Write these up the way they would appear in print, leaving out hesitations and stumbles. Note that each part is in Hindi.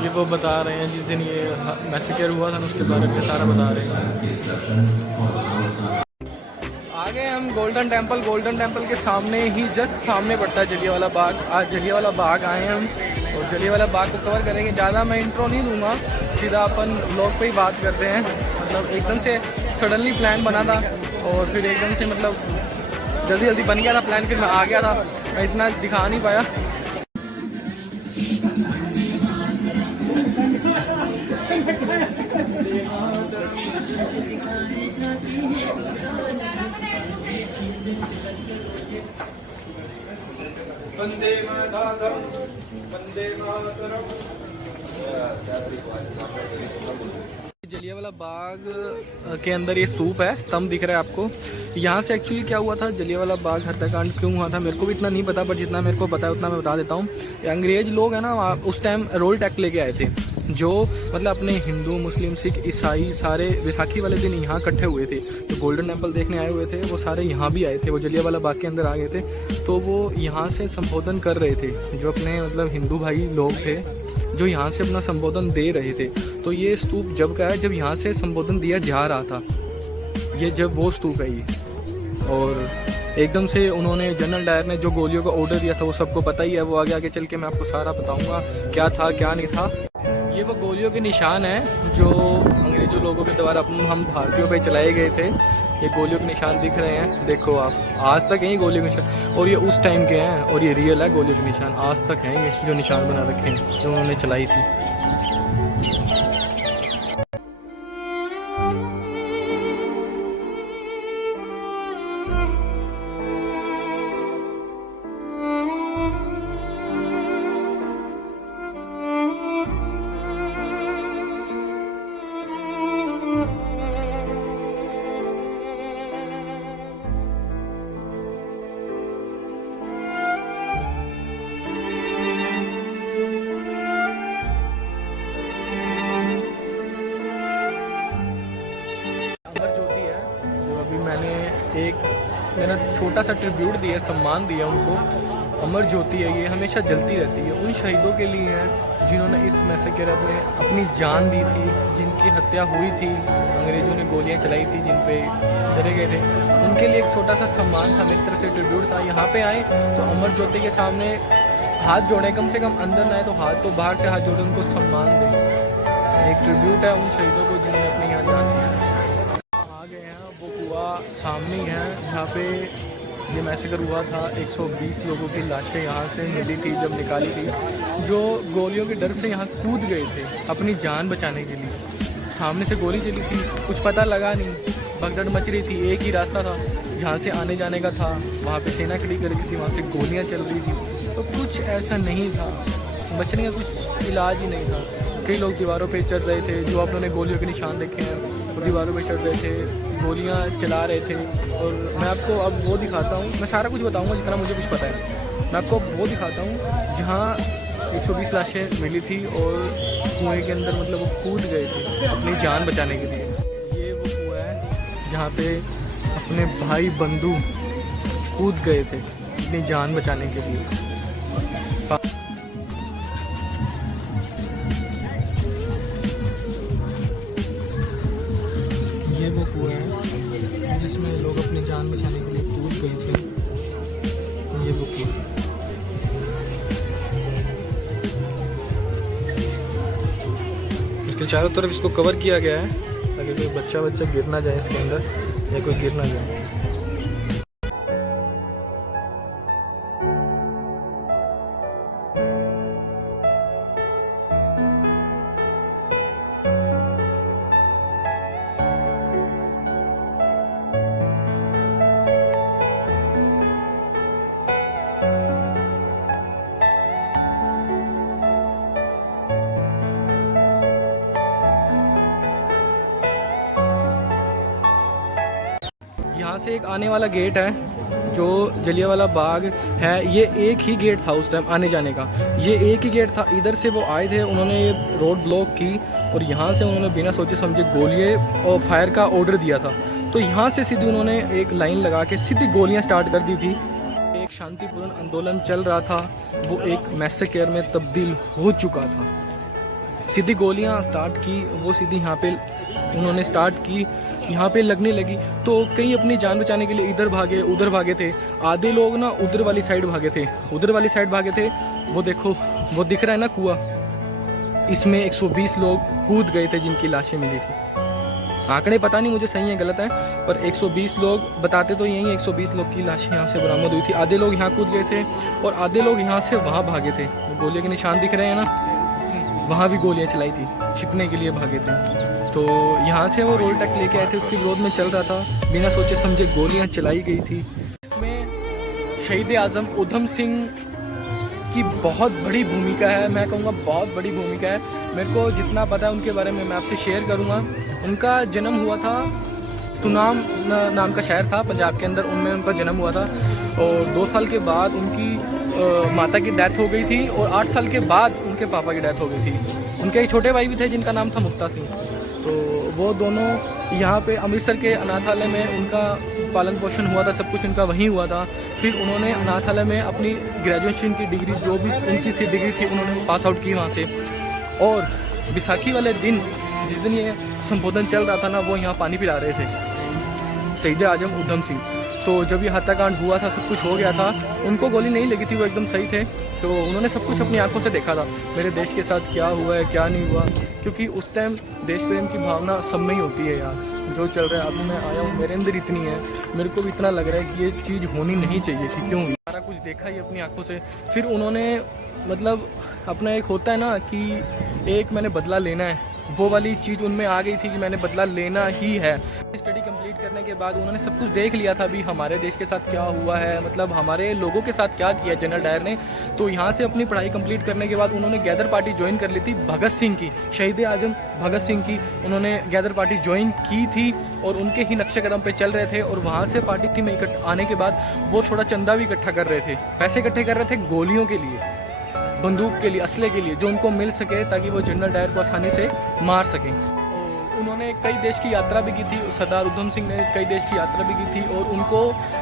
ये वो बता रहे हैं जिस दिन ये मैसेकर हुआ था ना उसके बारे में सारा बता रहे हैं। आ गए हम गोल्डन टेम्पल के सामने ही, जस्ट सामने पड़ता है जलियांवाला बाग। आज जलियांवाला बाग आए हैं हम और जलियांवाला बाग को कवर करेंगे। ज़्यादा मैं इंट्रो नहीं दूंगा, सीधा अपन ब्लॉग पे ही बात करते हैं। मतलब एकदम से सडनली प्लान बना था और फिर एकदम से मतलब जल्दी बन गया था प्लान, फिर मैं आ गया था, मैं इतना दिखा नहीं पाया। वंदे मातरम, वंदे मातरम। जलियांवाला बाग के अंदर ये स्तूप है, स्तंभ दिख रहा है आपको। यहाँ से एक्चुअली क्या हुआ था, जलियांवाला बाग हत्याकांड क्यों हुआ था मेरे को भी इतना नहीं पता, पर जितना मेरे को पता है उतना मैं बता देता हूँ। अंग्रेज लोग है ना उस टाइम रोल टैक्स लेके आए थे, जो मतलब अपने हिंदू मुस्लिम सिख ईसाई सारे बैसाखी वाले दिन यहाँ इकट्ठे हुए थे। तो गोल्डन टेम्पल देखने आए हुए थे वो सारे यहाँ भी आए थे, वो जलियांवाला बाग के अंदर आ गए थे। तो वो यहाँ से संबोधन कर रहे थे, जो अपने मतलब हिंदू भाई लोग थे जो यहाँ से अपना संबोधन दे रहे थे। तो ये स्तूप जब का है, जब यहाँ से संबोधन दिया जा रहा था, ये जब वो स्तूप है ये। और एकदम से उन्होंने, जनरल डायर ने जो गोलियों का ऑर्डर दिया था वो सबको पता ही है, वो आगे चल के मैं आपको सारा बताऊंगा क्या था क्या नहीं था। ये वो गोलियों के निशान हैं जो अंग्रेजों लोगों के द्वारा हम भारतीयों पे चलाए गए थे। ये गोलियों के निशान दिख रहे हैं, देखो आप, आज तक हैं गोलियों के निशान, और ये उस टाइम के हैं और ये रियल है गोलियों के निशान, आज तक हैं ये जो निशान बना रखे हैं जो उन्होंने चलाई थी। मेरा छोटा सा ट्रिब्यूट दिया, सम्मान दिया उनको। अमर ज्योति है ये, हमेशा जलती रहती है। उन शहीदों के लिए है जिन्होंने इस मैसेकर में अपनी जान दी थी, जिनकी हत्या हुई थी, अंग्रेज़ों ने गोलियां चलाई थी, जिन पे चले गए थे, उनके लिए एक छोटा सा सम्मान था, मेरी तरफ से ट्रिब्यूट था। यहाँ पे आए तो अमर ज्योति के सामने हाथ जोड़े, कम से कम अंदर ना आए तो हाथ तो बाहर से हाथ जोड़े, उनको सम्मान दें। एक ट्रिब्यूट है उन शहीदों को जिन्होंने अपनी यहाँ जान दी। सामने ही है जहाँ पे ये मैसेकर हुआ था। 120 लोगों की लाशें यहाँ से मिली थी जब निकाली थी, जो गोलियों के डर से यहाँ कूद गए थे अपनी जान बचाने के लिए। सामने से गोली चली थी, कुछ पता लगा नहीं, भगदड़ मच रही थी। एक ही रास्ता था जहाँ से आने जाने का था, वहाँ पे सेना खड़ी कर रही थी, वहाँ से गोलियाँ चल रही थी। तो कुछ ऐसा नहीं था, बचने का कुछ इलाज ही नहीं था। कई लोग दीवारों पे चढ़ रहे थे, जो आप लोगों ने गोलियों के निशान देखे हैं, वो दीवारों पे चढ़ रहे थे, गोलियां चला रहे थे। और मैं आपको अब वो दिखाता हूँ, मैं सारा कुछ बताऊँगा जितना मुझे कुछ पता है। मैं आपको अब वो दिखाता हूँ जहाँ 120 लाशें मिली थी और कुएँ के अंदर मतलब वो कूद गए थे अपनी जान बचाने के लिए। ये वो कुआँ है जहाँ पे अपने भाई बंधु कूद गए थे अपनी जान बचाने के लिए। ये वो कुआं है जिसमें लोग अपनी जान बचाने के लिए कूद गए थे। ये वो कुआं, इसके चारों तरफ इसको कवर किया गया है ताकि कोई बच्चा गिर ना जाए इसके अंदर, या कोई गिर ना जाए। यहाँ से एक आने वाला गेट है जो जलियांवाला बाग है, ये एक ही गेट था उस टाइम आने जाने का, ये एक ही गेट था। इधर से वो आए थे, उन्होंने ये रोड ब्लॉक की और यहाँ से उन्होंने बिना सोचे समझे गोलियाँ और फायर का ऑर्डर दिया था। तो यहाँ से सीधी उन्होंने एक लाइन लगा के सीधी गोलियाँ स्टार्ट कर दी थी। एक शांतिपूर्ण आंदोलन चल रहा था, वो एक मैसेकर में तब्दील हो चुका था। सीधी गोलियाँ स्टार्ट की, वो सीधी यहाँ पे उन्होंने स्टार्ट की, यहाँ पे लगने लगी। तो कई अपनी जान बचाने के लिए इधर भागे उधर भागे थे, आधे लोग ना उधर वाली साइड भागे थे, उधर वाली साइड भागे थे। वो देखो, वो दिख रहा है ना कुआं, इसमें 120 लोग कूद गए थे जिनकी लाशें मिली थी। आंकड़े पता नहीं मुझे सही है गलत है, पर 120 लोग बताते तो यही 120 लोग की लाशें यहाँ से बरामद हुई थी। आधे लोग यहाँ कूद गए थे और आधे लोग यहाँ से वहाँ भागे थे। वो गोलियों के निशान दिख रहे हैं ना, वहाँ भी गोलियाँ चलाई थी, छिपने के लिए भागे थे। तो यहाँ से वो रोड तक लेके आए थे, उसके विरोध में चल रहा था, बिना सोचे समझे गोलियाँ चलाई गई थी। इसमें शहीद आज़म उधम सिंह की बहुत बड़ी भूमिका है, मैं कहूँगा बहुत बड़ी भूमिका है। मेरे को जितना पता है उनके बारे में मैं आपसे शेयर करूँगा। उनका जन्म हुआ था तुनाम नाम का शहर था पंजाब के अंदर, उनमें उनका जन्म हुआ था। और 2 साल के बाद उनकी माता की डेथ हो गई थी और 8 साल के बाद उनके पापा की डेथ हो गई थी। उनके एक छोटे भाई भी थे जिनका नाम था मुक्ता सिंह। तो वो दोनों यहाँ पे अमृतसर के अनाथालय में उनका पालन पोषण हुआ था, सब कुछ उनका वहीं हुआ था। फिर उन्होंने अनाथालय में अपनी ग्रेजुएशन की डिग्री, जो भी उनकी थी डिग्री थी, उन्होंने पास आउट की वहाँ से। और बैसाखी वाले दिन जिस दिन ये संबोधन चल रहा था ना, वो यहाँ पानी पिला रहे थे शहीद आज़म उधम सिंह। तो जब ये हत्याकांड हुआ था, सब कुछ हो गया था, उनको गोली नहीं लगी थी, वो एकदम सही थे। तो उन्होंने सब कुछ अपनी आंखों से देखा था, मेरे देश के साथ क्या हुआ है क्या नहीं हुआ। क्योंकि उस टाइम देश प्रेम की भावना सब में ही होती है यार, जो चल रहा है। अभी मैं आया हूँ, मेरे अंदर इतनी है, मेरे को भी इतना लग रहा है कि ये चीज़ होनी नहीं चाहिए थी, क्यों हुई। सारा कुछ देखा ही अपनी आंखों से। फिर उन्होंने मतलब अपना एक होता है ना कि एक मैंने बदला लेना है, वो वाली चीज़ उनमें आ गई थी कि मैंने बदला लेना ही है। स्टडी कंप्लीट करने के बाद उन्होंने सब कुछ देख लिया था भी हमारे देश के साथ क्या हुआ है, मतलब हमारे लोगों के साथ क्या किया जनरल डायर ने। तो यहाँ से अपनी पढ़ाई कंप्लीट करने के बाद उन्होंने गैदर पार्टी ज्वाइन कर ली थी भगत सिंह की, शहीद आज़म भगत सिंह की। उन्होंने गैदर पार्टी ज्वाइन की थी और उनके ही नक्शे कदम पे चल रहे थे। और वहाँ से पार्टी में आने के बाद वो थोड़ा चंदा भी इकट्ठा कर रहे थे, पैसे इकट्ठे कर रहे थे गोलियों के लिए, बंदूक के लिए, असले के लिए, जो उनको मिल सके ताकि वो जनरल डायर को आसानी से मार सकें। उन्होंने कई देश की यात्रा भी की थी, सरदार उधम सिंह ने कई देश की यात्रा भी की थी। और उनको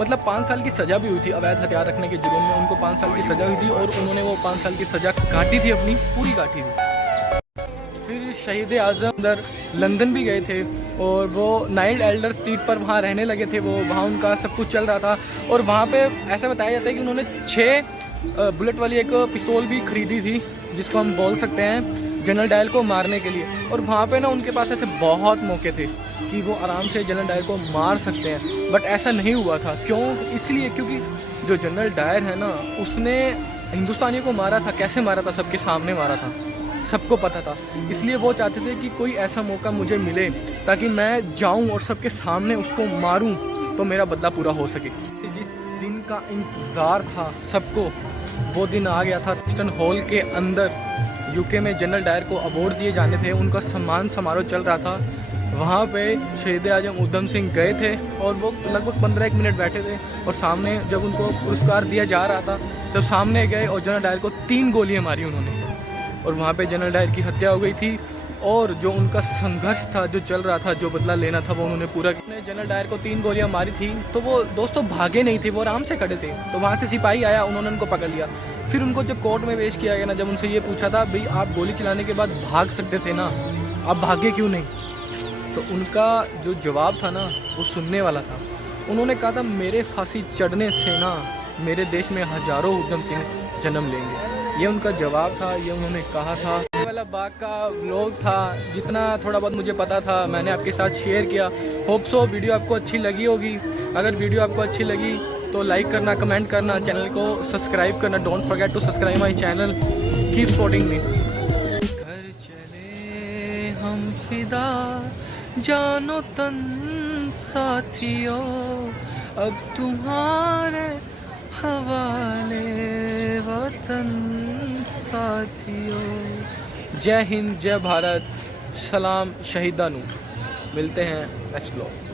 मतलब 5 साल की सज़ा भी हुई थी, अवैध हथियार रखने के जुर्म में उनको 5 साल की सज़ा हुई थी। और उन्होंने वो 5 साल की सज़ा काटी थी, अपनी पूरी काटी थी। फिर शहीद आज़म अंदर लंदन भी गए थे और वो नाइट एल्डर स्ट्रीट पर वहाँ रहने लगे थे। वो वहाँ उनका सब कुछ चल रहा था। और वहाँ पे ऐसा बताया जाता है कि उन्होंने 6 बुलेट वाली एक पिस्तौल भी खरीदी थी, जिसको हम बोल सकते हैं जनरल डायर को मारने के लिए। और वहाँ पे ना उनके पास ऐसे बहुत मौके थे कि वो आराम से जनरल डायर को मार सकते हैं, बट ऐसा नहीं हुआ था। क्यों? इसलिए क्योंकि जो जनरल डायर है ना, उसने हिंदुस्तानियों को मारा था। कैसे मारा था? सबके सामने मारा था, सबको पता था। इसलिए वो चाहते थे कि कोई ऐसा मौका मुझे मिले ताकि मैं जाऊं और सबके सामने उसको मारूं, तो मेरा बदला पूरा हो सके। जिस दिन का इंतज़ार था सबको, वो दिन आ गया था। वेस्टर्न हॉल के अंदर यूके में जनरल डायर को अवार्ड दिए जाने थे, उनका सम्मान समारोह चल रहा था। वहाँ पे शहीद आज़म उधम सिंह गए थे और वो लगभग 15-1 मिनट बैठे थे। और सामने जब उनको पुरस्कार दिया जा रहा था, तब सामने गए और जनरल डायर को 3 गोलियाँ मारी उन्होंने। और वहाँ पे जनरल डायर की हत्या हो गई थी। और जो उनका संघर्ष था, जो चल रहा था, जो बदला लेना था, वो उन्होंने पूरा किया। जनरल डायर को 3 गोलियां मारी थी, तो वो दोस्तों भागे नहीं थे, वो आराम से खड़े थे। तो वहाँ से सिपाही आया, उन्होंने उनको पकड़ लिया। फिर उनको जब कोर्ट में पेश किया गया ना, जब उनसे ये पूछा था भाई आप गोली चलाने के बाद भाग सकते थे ना, आप भागे क्यों नहीं? तो उनका जो जवाब था ना, वो सुनने वाला था। उन्होंने कहा था मेरे फांसी चढ़ने से ना मेरे देश में हज़ारों उधम सिंह जन्म लेंगे। ये उनका जवाब था, ये उन्होंने कहा था। ये वाला बाग का व्लॉग था, जितना थोड़ा बहुत मुझे पता था मैंने आपके साथ शेयर किया। होप सो वीडियो आपको अच्छी लगी होगी। अगर वीडियो आपको अच्छी लगी तो लाइक करना, कमेंट करना, चैनल को सब्सक्राइब करना। Don't forget to subscribe my channel. Keep supporting me. घर चले हम फिदा जानो तन साथियों, अब तुम्हारे हवाले वतन साथियों। जय हिंद, जय भारत, सलाम शहीदानू। मिलते हैं नेक्स्ट ब्लॉग।